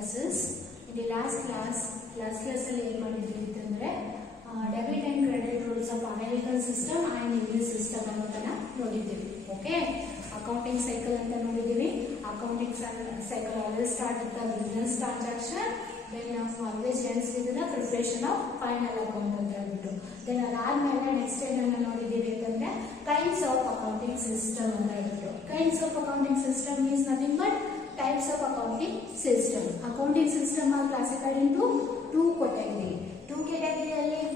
classes. In the last class ಅಲ್ಲಿ ಏನು ಮಾಡಿದ್ವಿ ಅಂತಂದ್ರೆ debit and credit rules of American system and English system ಅನ್ನೋದನ್ನ ನೋಡಿದ್ದೀವಿ. ಓಕೆ, ಅಕೌಂಟಿಂಗ್ ಸೈಕಲ್ ಅಂತ ನೋಡಿದ್ದೀವಿ. Accounting cycle always start with the business transaction, then always ends with the preparation of final account ಅಂತ ಹೇಳ್ಬಿಟ್ಟು. then ಅದಾದ್ಮೇಲೆ next ಏನನ್ನ ನೋಡಿದ್ದೀವಿ ಅಂತಂದ್ರೆ ಕೈಂಡ್ಸ್ ಆಫ್ ಅಕೌಂಟಿಂಗ್ ಸಿಸ್ಟಮ್ ಅಂತ ಹೇಳ್ಬಿಟ್ಟು. Kinds of accounting system is nothing but types of accounting system. Accounting system are classified into two categories.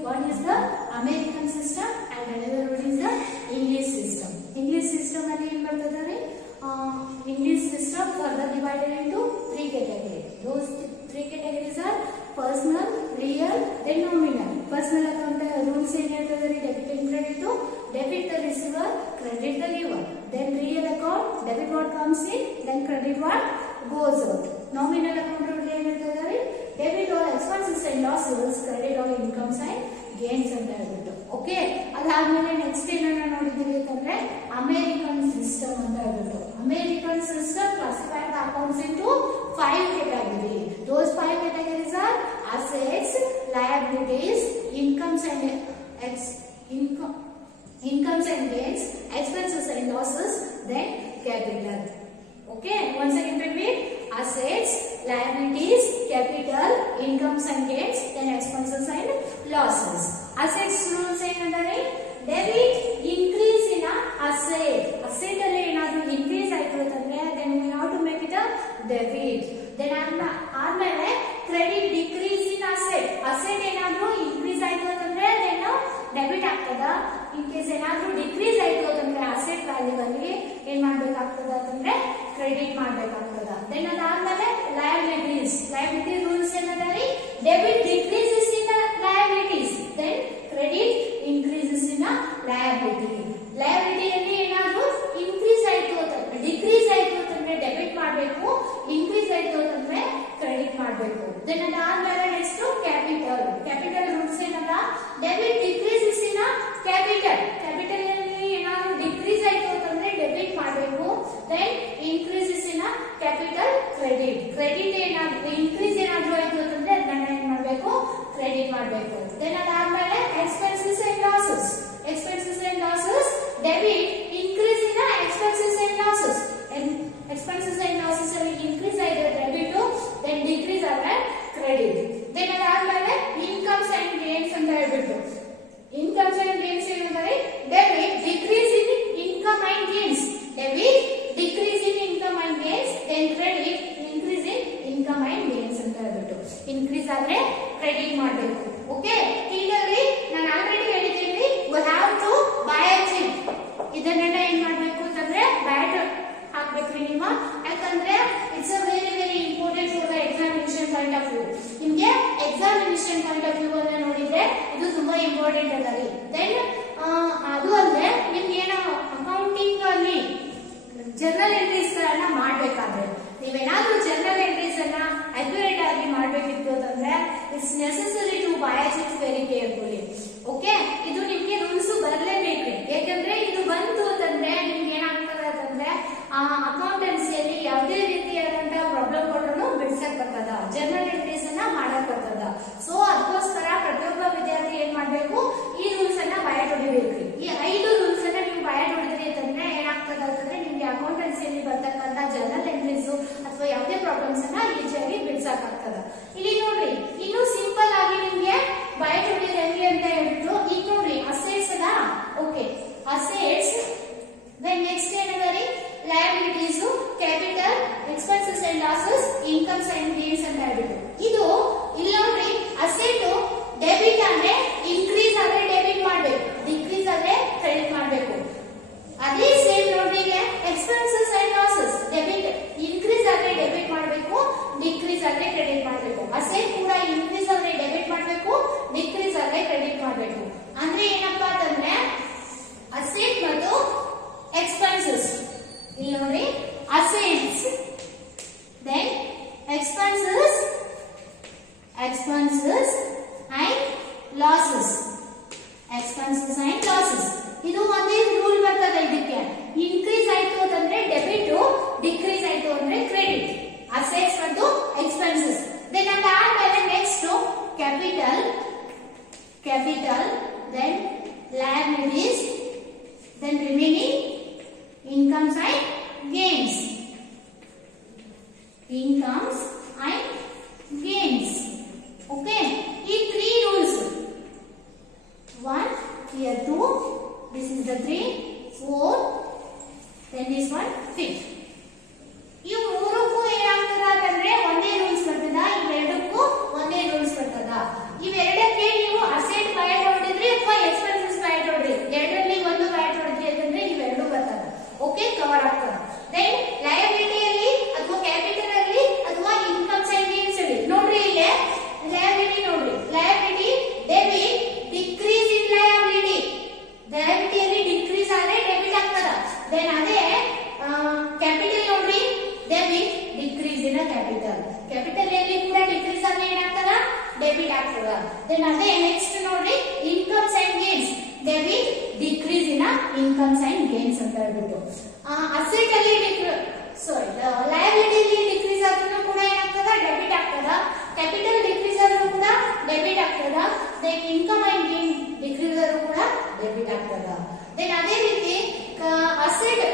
One is the American system and another one is the English system. English system alli ಏನು ಬರ್ತದೆ? English system further divided into three categories. Those three categories are personal, real, then nominal. Personal account rules ಏನು ಹೇಳ್ತದೆ? Debit and credit. Debit the receiver, credit the giver. Then real account, debit what comes in, then credit what goes out. Nominal account rule ಏನು ಹೇಳ್ತದೆ? Debit all expenses and losses, credit all incomes and gains ಅಂತ ಹೇಳ್ಬಿಟ್ಟು. Okay, ಅದಾದ್ಮೇಲೆ next ಏನನ್ನ ನೋಡಿದ್ದೀವಿ ಅಂತಂದ್ರೆ American system ಅಂತ ಹೇಳ್ಬಿಟ್ಟು. American system classified the accounts into 5 categories. Those 5 categories are assets, liabilities, incomes and gains, expenses and losses, then capital. Okay, once again repeat: assets, liabilities, capital, incomes and gains, then expenses and losses. Assets rules ಏನಂದ್ರೆ debit increase in a asset. Asset ಅಲ್ಲಿ ಏನಾದರೂ increase ಆಯ್ತು ಅಂತಂದ್ರೆ then we have to make it a debit. then ಆದ್ಮೇಲೆ credit decrease in asset. asset ಏನಾದರೂ increase ಆಯ್ತು ಅಂತಂದ್ರೆ then debit ಆಗ್ತದ. ಇನ್ ಕೇಸ್ ಏನಾದ್ರೂ ಡಿಕ್ರೀಸ್ ಆಯ್ತು ಅಂತಂದ್ರೆ ಅಸೆಟ್ ವ್ಯಾಲ್ಯೂ ಅಲ್ಲಿ ಏನ್ ಮಾಡ್ಬೇಕಾಗ್ತದ ಅಂತಂದ್ರೆ ಕ್ರೆಡಿಟ್ ಮಾಡ್ಬೇಕಾಗ್ತದ. ದೆನ್ ಅದಾದ್ಮೇಲೆ ಲಯಬಿಲಿಟಿ ರೂಲ್ಸ್ ಏನಂದ್ರೆ debit decreases in liabilities, then credit increases in liability. ಲಯಬಿಲಿಟಿಯಲ್ಲಿ ಏನಾದ್ರೂ ಇನ್ಕ್ರೀಸ್ ಆಯ್ತು ಅಂತಂದ್ರೆ ಡಿಕ್ರೀಸ್ ಆಯ್ತು ಅಂತಂದ್ರೆ ಡೆಬಿಟ್ ಮಾಡಬೇಕು, ಇನ್ಕ್ರೀಸ್ ಆಯ್ತು ಅಂತಂದ್ರೆ ಕ್ರೆಡಿಟ್ ಮಾಡಬೇಕು. ದೆನ್ ಅದಾದ್ಮೇಲೆ ನೆಕ್ಸ್ಟ್ ಕ್ಯಾಪಿಟಲ್ ರೂಲ್ಸ್ ಏನಂತ ಡೆಬಿಟ್ ಡಿಕ್ರೀಸಸ್ ಇನ್ ಕ್ಯಾಪಿಟಲ್ ಅಲ್ಲಿ ಏನಾದ್ರು ಡಿಕ್ರೀಸ್ ಆಯ್ತು ಅಂತಂದ್ರೆ ಡೆಬಿಟ್ ಮಾಡಬೇಕು, then increases in capital credit ಏನಾದ್ರು ಇನ್ಕ್ರೀಸ್ ಏನಾದ್ರು ಆಯ್ತು ಅಂತಂದ್ರೆ ಅದನ್ನ ಏನ್ ಮಾಡಬೇಕು? ಕ್ರೆಡಿಟ್ ಮಾಡಬೇಕು. ದೆನ್ ಅದಾದ್ಮೇಲೆ expenses and losses debit increase in expenses and losses. Expenses and losses ಅಲ್ಲಿ ಇನ್ಕ್ರೀಸ್ ಆಗಿದೆ ಡೆಬಿಟ್, ದೆನ್ ಡಿಕ್ರೀಸ್ ಆದ್ರೆ ಕ್ರೆಡಿಟ್. ದೆನ್ ಅದಾದ್ಮೇಲೆ ಇನ್ಕಮ್ಸ್ ಅಂಡ್ ಗೇನ್ಸ್ ಅಂತ ಹೇಳ್ಬಿಟ್ಟು. ಇನ್ಕಮ್ಸ್ ಅಂಡ್ ಗೇನ್ಸ್ ಏನಂದ್ರೆ debit decrease in income and gains, debit decrease in income and gains, then credit increase in income and gains ಅಂತ ಹೇಳ್ಬಿಟ್ಟು. Increase ಆದ್ರೆ credit ಮಾಡಬೇಕು. Okay, ಇದರಲ್ಲಿ ನಾನು ಆಲ್ರೆಡಿ ಹೇಳಿದ್ದೀನಿ you have to buy a chip. ಇದನ್ನೆಲ್ಲ ಏನ್ ಮಾಡ್ಬೇಕು ಅಂತಂದ್ರೆ ಬ್ಯಾಟ್ ಹಾಕ್ಬೇಕ್ರಿ ನೀವು, ಯಾಕಂದ್ರೆ it's a very important for the examination point of view. ನಿಮ್ಗೆ ಎಕ್ಸಾಮಿನೇಷನ್ ಪಾಯಿಂಟ್ ಆಫ್ ವ್ಯೂ ಅನ್ನ ನೋಡಿದ್ರೆ ಇದು ತುಂಬಾ ಇಂಪಾರ್ಟೆಂಟ್ ಅದ ರೀ. ದೆನ್ ಅದು ಅಲ್ಲದೆ ನಿಮ್ಗೆ ಏನೋ ಅಕೌಂಟಿಂಗ್ ಅಲ್ಲಿ ಜರ್ನಲ್ ಎಂಟ್ರೀಸ್ ಗಳನ್ನ ಮಾಡ್ಬೇಕಾದ್ರೆ ನೀವೇನಾದ್ರೂ ಜರ್ನಲ್ ಎಂಟ್ರೀಸ್ ಅನ್ನ ಅಕ್ಯುರೇಟ್ ಆಗಿ ಮಾಡ್ಬೇಕಿತ್ತು ಅಂತಂದ್ರೆ it's necessary to buy it very carefully. Okay, ಇದು ನಿಮ್ಗೆ ರೂಲ್ಸ್ ಬರಲೇಬೇಕು. ಯಾಕಂದ್ರೆ ಇದು ಬಂತು ಅಂತಂದ್ರೆ ನಿಮ್ಗೆ ಏನಾಗ್ತದೆ ಅಂತಂದ್ರೆ ಅಕೌಂಟೆನ್ಸಿಯಲ್ಲಿ ಯಾವುದೇ ರೀತಿಯಾದಂತಹ ಪ್ರಾಬ್ಲಮ್ ಕೊಟ್ಟರು ಬಿಡ್ಸಕ್ ಬರ್ತದ, ಜರ್ನಲ್ ಎಂಟ್ರೀಸ್ ಅನ್ನ ಮಾಡಕ್ ಬರ್ತದ. ಸೊ ಅದಕ್ಕೋಸ್ಕರ ಪ್ರತಿಯೊಬ್ಬ ವಿದ್ಯಾರ್ಥಿ ಏನ್ ಮಾಡ್ಬೇಕು? ಈ ರೂಲ್ಸ್ ಅನ್ನ ಬಯಟ್ ಹೊಡಿಬೇಕ್ರಿ. ಈ 5 ರೂಲ್ಸ್ ಅನ್ನ ನೀವು ಬಯಟ್ ಹೊಡಿದ್ರಿ ಅಂತಂದ್ರೆ ಏನಾಗ್ತದ ಅಂತಂದ್ರೆ ನಿಮ್ಗೆ ಅಕೌಂಟೆನ್ಸಿಯಲ್ಲಿ ಬರ್ತಕ್ಕಂತ ಜರ್ನಲ್ ಎಂಟ್ರೀಸ್ ಅಥವಾ ಯಾವುದೇ ಪ್ರಾಬ್ಲಮ್ಸ್ ಅನ್ನ ಈಸಿಯಾಗಿ ಬಿಡ್ಸಕ್ ಆಗ್ತದ. ಇಲ್ಲಿ ನೋಡ್ರಿ, ಇನ್ನು ಸಿಂಪಲ್ ಆಗಿ ನಿಮ್ಗೆ ಬಯಟ್ ಹೊಡಿಯೋದು ಹೆಂಗೆ ಅಂತ ಹೇಳ್ಬಿಟ್ಟು ಈಗ ನೋಡ್ರಿ ಅಸೆಟ್ಸ್ ಅದ. ಓಕೆ, ಅಸೆಟ್ಸ್, ದೆನ್ ನೆಕ್ಸ್ಟ್ ಏನದ ರೀ liabilities, capital, expenses and losses, incomes and gains ಅಂತ ಹೇಳ್ಬಿಟ್ಟು. ಇದು ಇಲ್ಲಿ ನೋಡ್ರಿ ಅಸೆಟ್ ಡೆಬಿಟ್ ಅಂದ್ರೆ ಇನ್ಕ್ರೀಸ್ ಆದ್ರೆ ಡೆಬಿಟ್ ಮಾಡ್ಬೇಕು, ಡಿಕ್ರೀಸ್ ಆದ್ರೆ ಕ್ರೆಡಿಟ್ ಮಾಡ್ಬೇಕು. ಅದೇ ಸೇಮ್ ನೋಡ್ರಿ expenses and losses debit increase ಆದ್ರೆ ಡೆಬಿಟ್ ಮಾಡ್ಬೇಕು, ಡಿಕ್ರೀಸ್ ಆದ್ರೆ ಕ್ರೆಡಿಟ್ ಮಾಡ್ಬೇಕು. ಅಸೆಟ್ ಕೂಡ ಇನ್ಕ್ರೀಸ್ ಆದ್ರೆ ಡೆಬಿಟ್ ಮಾಡ್ಬೇಕು, ಡಿಕ್ರೀಸ್ ಆದ್ರೆ ಕ್ರೆಡಿಟ್ ಮಾಡ್ಬೇಕು. ಅಂದ್ರೆ ಏನಪ್ಪಾ ಅಂತಂದ್ರೆ ಅಸೆಟ್ ಮತ್ತು ಎಕ್ಸ್ಪೆನ್ಸಸ್. ಇಲ್ಲಿ ನೋಡಿ assets, then expenses and losses. ಇದು ಒಂದೇ ರೂಲ್ ಬರ್ತದೆ. ಇದಕ್ಕೆ ಇನ್ಕ್ರೀಸ್ ಆಯ್ತು ಅಂತಂದ್ರೆ ಡೆಬಿಟ್, ಡಿಕ್ರೀಸ್ ಆಯ್ತು ಅಂದ್ರೆ ಕ್ರೆಡಿಟ್. ಅಸೆಟ್ಸ್ ಮತ್ತು expenses. Then ಅದಾದ್ಮೇಲೆ next capital, then liabilities, then remaining incomes and gains. Incomes and gains. Okay. These 3 rules. 1, here 2, this is the 3, 4, then this one 5. ಇವು ಮೂರಕ್ಕೂ ಏನಾಗ್ತದ ಅಂತಂದ್ರೆ ಒಂದೇ ರೂಲ್ಸ್ ಬರ್ತದ, ಇವೆರಡಕ್ಕೂ ಒಂದೇ ರೂಲ್ಸ್ ಬರ್ತದ. ಇವೆರಡಕ್ಕೆ ನೀವು ಅಸೆಟ್ ಬೈ ಹೊಡೆದ್ರಿ ಅಥವಾ ಎಕ್ಸ್ಪೆನ್ಸಸ್ ಬೈ ಹೊಡೆದ್ರಿ, ಎರಡರಲ್ಲಿ ಒಂದು ಬೈ ಹೊಡೆದ್ರಿ ಅಂತಂದ್ರೆ ಇವೆರಡು ಬರ್ತದ. ಓಕೆ, ಕವರ್ ಆಗ್ತದ. ದೆನ್ ಲಯಬಿಲಿಟಿಯಲ್ಲಿ ಅಥವಾ ಕ್ಯಾಪಿಟಲ್ ಅಲ್ಲಿ ಅಥವಾ ಇನ್ಕಮ್ಸ್ ಅಂಡ್ ಗೇನ್ಸ್ ಅಲ್ಲಿ ನೋಡ್ರಿ, ಇಲ್ಲಿ ಲಯಬಿಲಿಟಿ ನೋಡ್ರಿ, liability debit decrease in liability, ಲಯಬಿಲಿಟಿಯಲ್ಲಿ ಡಿಕ್ರೀಸ್ ಆದ್ರೆ ಡೆಬಿಟ್ ಆಗ್ತದ. ದೆನ್ ಅದೇ ಕ್ಯಾಪಿಟಲ್ ನೋಡ್ರಿ, debit decrease in capital, capital ಅಲ್ಲಿ ಕೂಡ ಡಿಕ್ರೀಸ್ ಆದ್ರೆ ಏನಾಗ್ತದ, ಡೆಬಿಟ್ ಆಗ್ತದ. ದೆನ್ ಅದೇ ನೆಕ್ಸ್ಟ್ ನೋಡ್ರಿ incomes and gains, debit decrease in incomes and gains ಅಂತ ಹೇಳ್ಬಿಟ್ಟು. ಅಸೆಟ್ ಅಲ್ಲಿ ಲಯಬಿಲಿಟಿ ಡಿಕ್ರೀಸ್ ಆದ್ರೂ ಕೂಡ ಏನಾಗ್ತದ, ಡೆಬಿಟ್ ಆಗ್ತದ. ಕ್ಯಾಪಿಟಲ್ ಡಿಕ್ರೀಸ್ ಆದ್ರೂ ಕೂಡ ಡೆಬಿಟ್ ಆಗ್ತದ. Then income and gain decrease ಆದ್ರೂ ಕೂಡ ಡೆಬಿಟ್ ಆಗ್ತದ. ದೆನ್ ಅದೇ ರೀತಿ ಅಸೆಟ್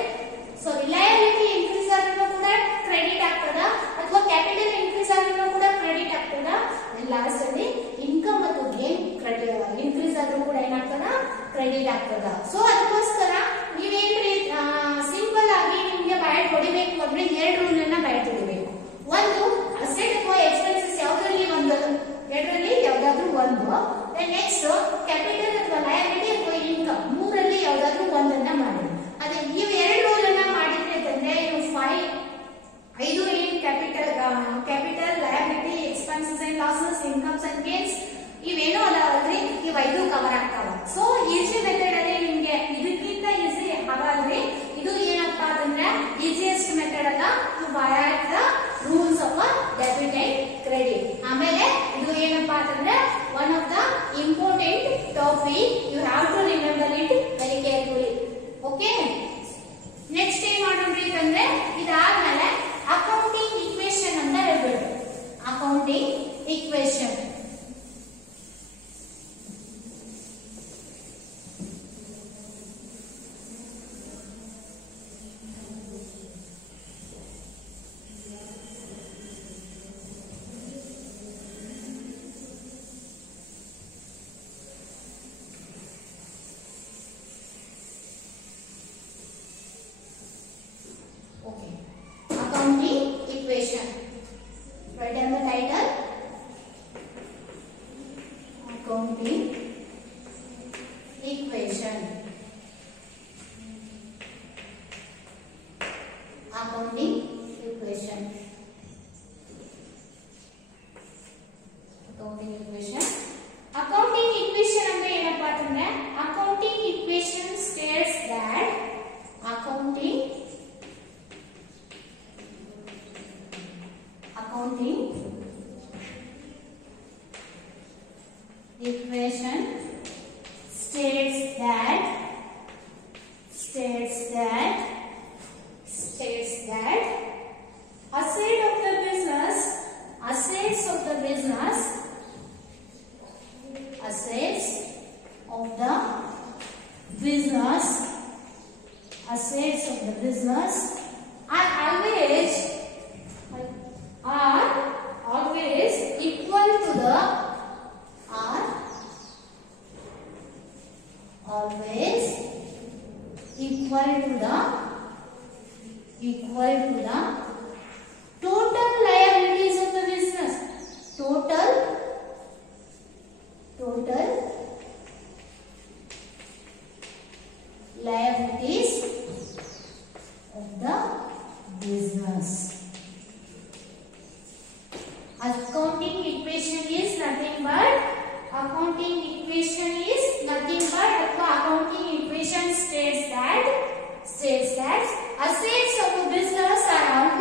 ಲಯಬಿಲಿಟಿ ಇನ್ಕ್ರೀಸ್ ಆದ್ರೂ ಕೂಡ ಕ್ರೆಡಿಟ್ ಆಗ್ತದ, ಅಥವಾ ಕ್ಯಾಪಿಟಲ್ ಇನ್ಕ್ರೀಸ್ ಆದ್ರೂ ಕೂಡ ಕ್ರೆಡಿಟ್ ಆಗ್ತದ. ಲಾಸ್ಟ್ ಅಲ್ಲಿ ಇನ್ಕಮ್ ಮತ್ತು ಗೇನ್ ಇನ್ಕ್ರೀಸ್ ಆದ್ರೂ ಕೂಡ ಏನಾಗ್ತದ, ಕ್ರೆಡಿಟ್ ಆಗ್ತದ. ಸೊ ಅದಕ್ಕೋಸ್ಕರ ನೀವೇನ್ರಿ ಸಿಂಪಲ್ ಆಗಿ ನಿಮ್ಗೆ ಬಯಟ್ ಹೊಡಿಬೇಕು ಅಂದ್ರೆ 2 ರೂಲ್ ಅನ್ನ ಬಯಟ್ ಹೊಡಿಬೇಕು. ಒಂದು ಅಸೆಟ್ ಅಥವಾ ಎಕ್ಸ್ಪೆನ್ಸಸ್ ಯಾವ್ದ್ರಲ್ಲಿ ಒಂದು, ಎರಡರಲ್ಲಿ ಯಾವ್ದಾದ್ರು ಒಂದು. ನೆಕ್ಸ್ಟ್ ಕ್ಯಾಪಿಟಲ್ ಅಥವಾ ಲಯಬಿಲಿಟಿ ಅಥವಾ ಇನ್ಕಮ್, ಮೂರಲ್ಲಿ ಯಾವ್ದಾದ್ರು ಒಂದನ್ನ ಮಾಡಿ. ಅದೇ ನೀವು 2 ರೂಲ್ ಅನ್ನ ಮಾಡಿದ್ರೆ ಅಂತಂದ್ರೆ ಇವು 5 ಏನ್ capital liability expenses and losses incomes and gains ಇವೇನೋ ಅದಾವಲ್ರಿ, ಇವ್ 5 ಕವರ್ ಆಗ್ತಾವ. ಸೊ ಈಸಿ ಮೆಥಡ್ ಅಲ್ಲಿ ನಿಮ್ಗೆ ಇದಕ್ಕಿಂತ ಈಸಿ ಹಾಗಾದ್ರೆ ಇದು ಏನಪ್ಪಾ ಅಂತಂದ್ರೆ ಈಸಿಯೆಸ್ಟ್ ಮೆಥಡ್ ಅಲ್ಲ, to abide the rules of debit and credit. ಆಮೇಲೆ ಇದು ಏನಪ್ಪಾ ಅಂತಂದ್ರೆ one of the important topic, you have to remember it very carefully. Okay, next ಏನ್ ಮಾಡೋಣ್ರಿ ಅಂತಂದ್ರೆ ಇದಾದ್ಮೇಲೆ ಅಕೌಂಟಿಂಗ್ ಈಕ್ವೇಶನ್ ಅಂತ ಹೇಳ್ಬಿಟ್ಟು, accounting equation. Okay, accounting equation. Write down the title. Accounting equation. Accounting equation. Accounting equation. Accounting equation ಅಂದ್ರೆ ಏನಪ್ಪಾ ಅಂತಂದ್ರೆ accounting equation states that accounting equation states that assets of the business are always equal to the total liabilities of the business. Total liabilities of the business. Accounting equation is nothing but accounting states that assets of the business are always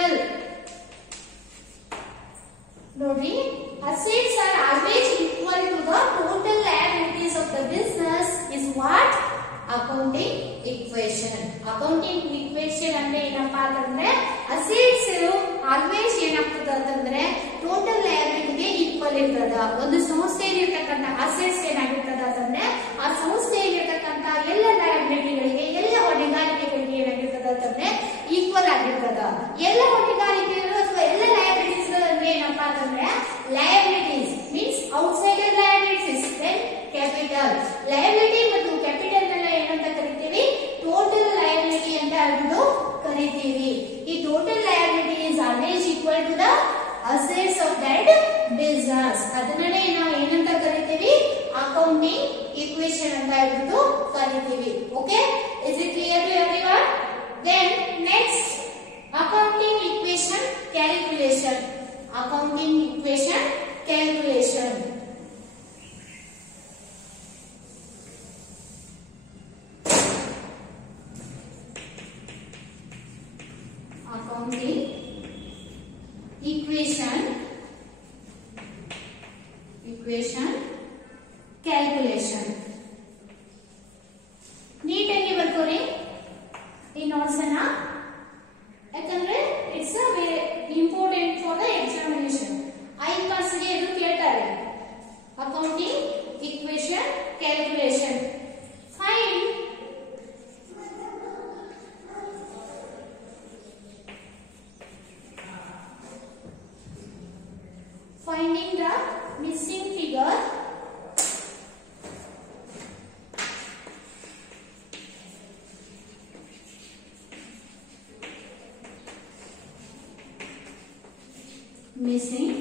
capital. ನೋಡಿ, assets are always equal to the total liabilities of the business is what? Accounting equation. Accounting equation ಅಂದ್ರೆ ಏನಪ್ಪಾ ಅಂತಂದ್ರೆ assets always ಏನಾಗ್ತದ ಅಂತಂದ್ರೆ total liability ಗೆ equal ಇರ್ತದ. ಒಂದು ಸಂಸ್ಥೆಯಲ್ಲಿ ಇರತಕ್ಕಂತ assets ಏನಾಗಿರ್ತದ ಅಂತಂದ್ರೆ ಆ ಸಂಸ್ಥೆಯಲ್ಲಿ ಇರತಕ್ಕಂತ ಎಲ್ಲ liabilityಗಳಿಗೆ ಎಲ್ಲ ಹೊಣೆಗಾರಿಕೆಗಳಿಗೆ ಏನಾಗಿರ್ತದ ಅಂತಂದ್ರೆ equal ಆಗಿರ್ತದ. ಎಲ್ಲ ಹೊಣೆಗಾರಿಕೆಗಳು ಅಥವಾ ಎಲ್ಲ liabilities ಅಂದ್ರೆ ಏನಪ್ಪಾ ಅಂತಂದ್ರೆ liabilities means outside liabilities then capital. liability ಮತ್ತು capital ನೆಲ್ಲ ಏನಂತ ಕರಿತೀವಿ? total liability ಅಂತ ಹೇಳ್ಬಿಟ್ಟು ಕರಿತೀವಿ. ಈ total liability is always equal to the assets of that business. ಅದನ್ನೇ ನಾವು ಏನಂತ ಕರಿತೀವಿ? accounting equation ಅಂತ ಹೇಳ್ಬಿಟ್ಟು ಕರಿತೀವಿ. Okay, is it clear to everyone? Then next, accounting equation calculation. Accounting equation calculation. Accounting equation calculation. ನೀಟಾಗಿ ಬರ್ಕೋರಿ ಈ ನೋಟ್ಸ್ ಅನ್ನ, ಯಾಕಂದ್ರೆ it's important for the examination. 5 marks ಗೆ ಇದು ಕೇಳ್ತಾರೆ. Accounting equation calculation. Finding the missing figure. Missing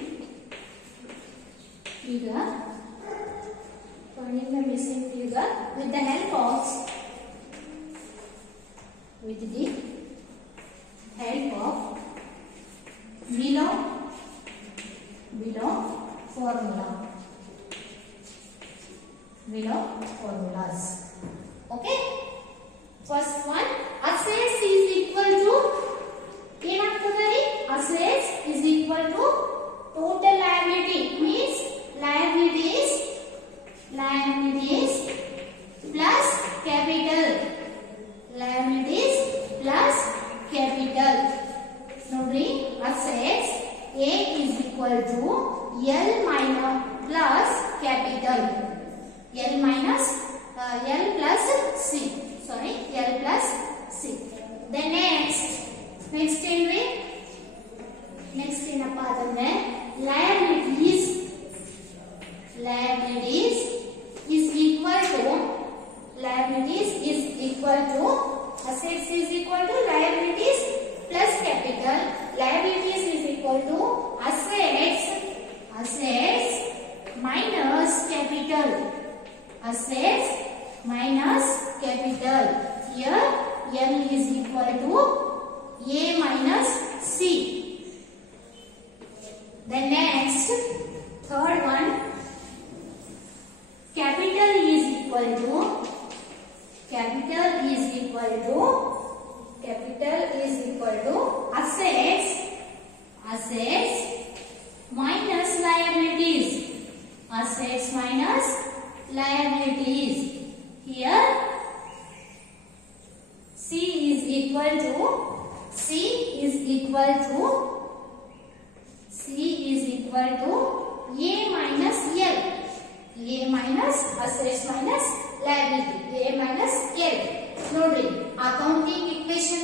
figure. Finding the missing figure with the help of below formulas. Okay. First one, assets is equal to assets is equal to total liability, means liabilities plus capital. Liabilities plus capital. Nodri, assets A is equal to L minus plus capital. L minus L plus C. Sorry, L plus C. Then next ಏನಪ್ಪಾ ಅಂತಂದ್ರೆ liabilities is equal to assets is equal to liabilities plus capital. Liabilities is equal to assets minus capital. Assets minus capital. Here L is equal to A minus C. The next, third one, capital is equal to assets minus liabilities. Assets minus liabilities. Here C is equal to A minus L. A minus assets minus liability. A minus L. Nodri, accounting equation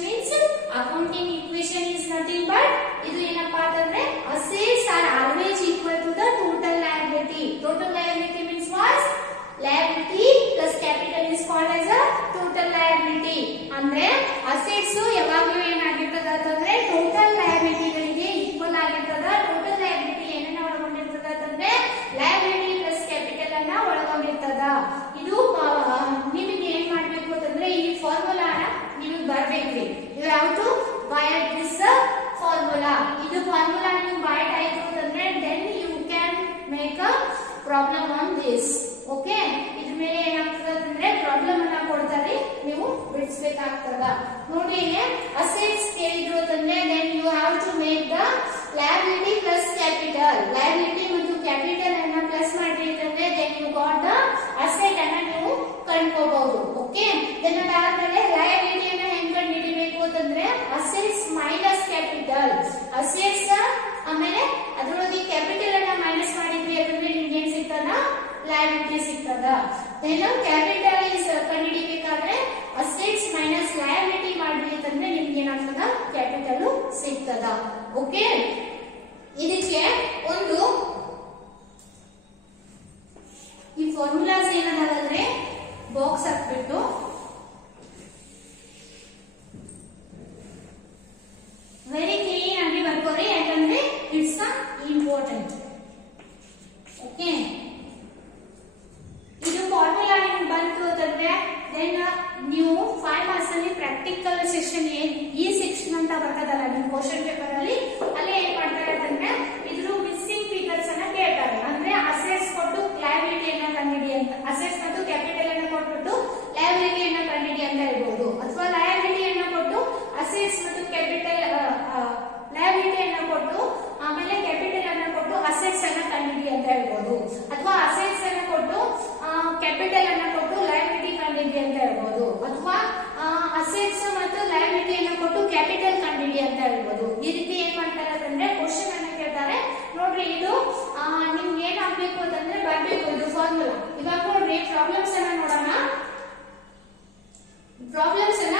is nothing but idu enappa antandre assets are always equal to the total liability. Total liability means what? Liability plus capital is called as a total liability. Andre assets ಯಾವಾಗಲೂ ಏನಾಗಿರ್ತದ ಅಂತಂದ್ರೆ total liability ಗಳಿಗೆ equal ಆಗಿರ್ತದ. total liability ಏನನ್ನ ಒಳಗೊಂಡಿರ್ತದ ಅಂತಂದ್ರೆ liability plus capital ಅನ್ನ ಒಳಗೊಂಡಿರ್ತದ. ಇದು ನಿಮಗೆ ಏನ್ ಮಾಡಬೇಕು ಅಂತಂದ್ರೆ ಈ ಫಾರ್ಮುಲಾನ ನಿಮಗೆ ಬರಬೇಕ್ರಿ. you have to buy this formula. ಇದು ಫಾರ್ಮುಲಾ ನೀವು buy ಆಯ್ತು ಅಂತಂದ್ರೆ then you can make a problem on this. Okay, ಇದ್ರ ಮೇಲೆ ಏನಾಗ್ತದ ಅಂತಂದ್ರೆ ಪ್ರಾಬ್ಲಮ್ ಅನ್ನ ಕೊಡ್ತಾರೆ, ನೀವು ಬಿಡಿಸಬೇಕಾಗ್ತದ. ನೋಡಿ, ಅಸೆಟ್ಸ್ ಕೇಳಿದ್ರು ಅಂತಂದ್ರೆ then you have to assets minus capital. Assets ಆಮೇಲೆ ಅದರೊಳಗೆ ಕ್ಯಾಪಿಟಲ್ ಅನ್ನ ಮೈನಸ್ ಮಾಡಿದ್ವಿ ಅಂದ್ರೆ ನಿಮ್ಗೆ ಏನ್ ಸಿಗ್ತದ? ಲಯಬಿಲಿಟಿ ಸಿಗ್ತದ. ಕ್ಯಾಪಿಟಲ್ ಇಸ್ ಕಂಡುಹಿಡಿಬೇಕಾದ್ರೆ ಅಸೆಟ್ಸ್ ಮೈನಸ್ ಲಯಬಿಲಿಟಿ ಮಾಡ್ಬೇಕಂದ್ರೆ ನಿಮ್ಗೆ ಏನಾಗ್ತದ? ಕ್ಯಾಪಿಟಲ್ ಸಿಗ್ತದ. ಓಕೆ, ಇದಕ್ಕೆ ಒಂದು ಈ ಫಾರ್ಮುಲಾಸ್ ಏನದಾದ್ರೆ ಬಾಕ್ಸ್ ಹಾಕ್ಬಿಟ್ಟು ವೆರಿ ಕ್ಲೀನ್ ಆಗಿ ಬರ್ಕೋರಿ, ಯಾಕಂದ್ರೆ ಇಟ್ಸ್ ಇಂಪಾರ್ಟೆಂಟ್. ಓಕೆ, ಇದು ಫಾರ್ಮುಲಾ ನಿಮ್ಗೆ ಬಂತು ಅಂತಂದ್ರೆ ದೆನ್ ನೀವು 5 ಮಾರ್ಕ್ಸ್ ಅಲ್ಲಿ ಪ್ರಾಕ್ಟಿಕಲ್ ಸೆಕ್ಷನ್ ಈ ಸೆಕ್ಷನ್ ಅಂತ ಬರ್ತದಲ್ಲ ನಿಮ್ ಕ್ವಶನ್ ಪೇಪರ್ ಅಲ್ಲಿ, ಅಲ್ಲಿ ಏನ್ ಮಾಡ್ತಾರೆ ಅಂತಂದ್ರೆ ಇದ್ರ ಮಿಸ್ಸಿಂಗ್ ಫಿಗರ್ಸ್ ಅನ್ನ ಕೇಳ್ತಾರೆ. ಅಂದ್ರೆ ಅಸೆಟ್ಸ್ ಕೊಟ್ಟು ಲಯಬಿಲಿಟಿಯನ್ನ ಕಂಡುಹಿಡಿ ಅಂತ, ಅಸೆಟ್ಸ್ ಮತ್ತು ಕ್ಯಾಪಿಟಲ್ ಅನ್ನ ಕೊಟ್ಬಿಟ್ಟು ಲಯಬಿಲಿಟಿಯನ್ನ ಕಂಡುಹಿಡಿ ಅಂತ ಹೇಳ್ಬಹುದು, ಅಥವಾ ಲಯಬಿಲಿಟಿಯನ್ನ ಕೊಟ್ಟು ಅಸೆಟ್ಸ್ ಮತ್ತು ಕ್ಯಾಪಿಟಲ್ ಲಯಬಿಲಿಟಿಯನ್ನ ಕೊಟ್ಟು ಆಮೇಲೆ ಕ್ಯಾಪಿಟಲ್ ಅನ್ನ ಕೊಟ್ಟು ಅಸೆಟ್ಸ್ ಅನ್ನ ಕಂಡುಹಿಡಿ ಅಂತ ಹೇಳ್ಬಹುದು, ಅಥವಾ ಅಸೆಟ್ಸ್ ಅನ್ನ ಕೊಟ್ಟು ಕ್ಯಾಪಿಟಲ್ ಅನ್ನ ಕೊಟ್ಟು ಲಯಬಿಲಿಟಿ ಕಂಡುಹಿಡಿ ಅಂತ ಹೇಳ್ಬಹುದು, ಅಥವಾ ಅಸೆಟ್ಸ್ ಮತ್ತು ಲಯಬಿಲಿಟಿಯನ್ನ ಕೊಟ್ಟು ಕ್ಯಾಪಿಟಲ್ ಕಂಡುಹಿಡಿ ಅಂತ ಹೇಳ್ಬಹುದು. ಈ ರೀತಿ ಏನ್ ಮಾಡ್ತಾರೆ ಅಂತಂದ್ರೆ ಕ್ವಶನ್ ಅನ್ನ ಕೇಳ್ತಾರೆ. ನೋಡ್ರಿ, ಇದು ನಿಮ್ಗೆ ಏನ್ ಆಗ್ಬೇಕು ಅಂತಂದ್ರೆ ಬರ್ಬೇಕು ಇದು ಫಾರ್ಮುಲಾ. ಇವಾಗ ನೋಡ್ರಿ ಪ್ರಾಬ್ಲಮ್ಸ್ ಅನ್ನ ನೋಡೋಣ. ಪ್ರಾಬ್ಲಮ್ಸ್ ಅನ್ನ